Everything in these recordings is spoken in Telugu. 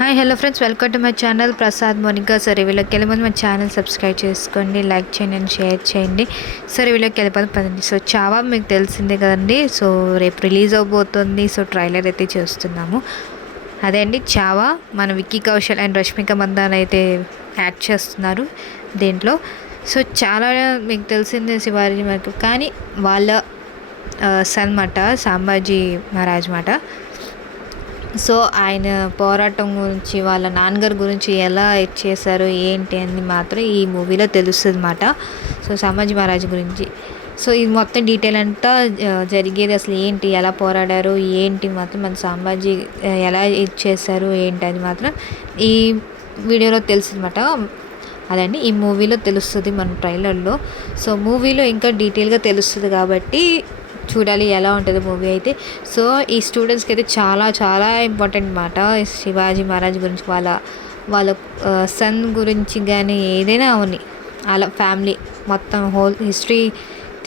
Hi hello friends, welcome to my channel Prasad Monika. సరే వీళ్ళకి వెళ్ళిపోతే మా ఛానల్ సబ్స్క్రైబ్ చేసుకోండి, లైక్ చేయండి అండ్ షేర్ చేయండి. సరే వీళ్ళకి వెళ్ళిపోతే పదండి. సో చావా మీకు తెలిసిందే కదండి. సో రేపు రిలీజ్ అవబోతుంది. సో ట్రైలర్ అయితే చూస్తున్నాము. అదే అండి చావా. మన విక్కీ కౌశల్ అండ్ రష్మిక మందాన అయితే యాక్ట్ చేస్తున్నారు దీంట్లో. సో చాలా మీకు తెలిసిందే శివాజీ మనకు, కానీ వాళ్ళ సన్ మాట సాంబాజీ మహారాజ్ మాట. సో ఆయన పోరాటం గురించి, వాళ్ళ నాన్నగారి గురించి ఎలా చేశారు ఏంటి అని మాత్రం ఈ మూవీలో తెలుస్తుంది అన్నమాట. సో సంభాజీ మహారాజ్ గురించి. సో ఇది మొత్తం డీటెయిల్ అంతా జరిగేది అసలు ఏంటి, ఎలా పోరాడారు ఏంటి మాత్రం మన సంభాజీ ఎలా ఇది చేశారు ఏంటి అది మాత్రం ఈ వీడియోలో తెలుస్తుంది అన్నమాట. అదండి ఈ మూవీలో తెలుస్తుంది మన ట్రైలర్లో. సో మూవీలో ఇంకా డీటెయిల్గా తెలుస్తుంది కాబట్టి చూడాలి ఎలా ఉంటుందో మూవీ అయితే. సో ఈ స్టూడెంట్స్కి అయితే చాలా చాలా ఇంపార్టెంట్ మాట శివాజీ మహారాజ్ గురించి, వాళ్ళ సన్ గురించి కానీ ఏదైనా అవని అలా ఫ్యామిలీ మొత్తం హోల్ హిస్టరీ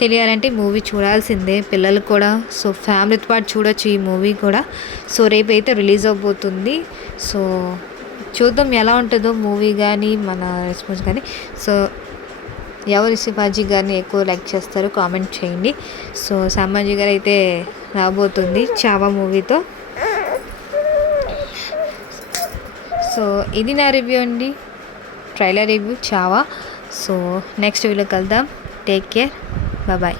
తెలియాలంటే మూవీ చూడాల్సిందే పిల్లలు కూడా. సో ఫ్యామిలీతో పాటు చూడొచ్చు ఈ మూవీ కూడా. సో రేపు అయితే రిలీజ్ అవబోతుంది. సో చూద్దాం ఎలా ఉంటుందో మూవీ కానీ మన రెస్పాన్స్ కానీ. సో ఎవరు శివాజీ గారిని ఎక్కువ లైక్ చేస్తారో కామెంట్ చేయండి. సో సంభాజీ గారు అయితే రాబోతుంది చావా మూవీతో. సో ఇది నా రివ్యూ అండి, trailer review Chhaava. So next వీడియోకి వెళ్దాం. Take care, bye.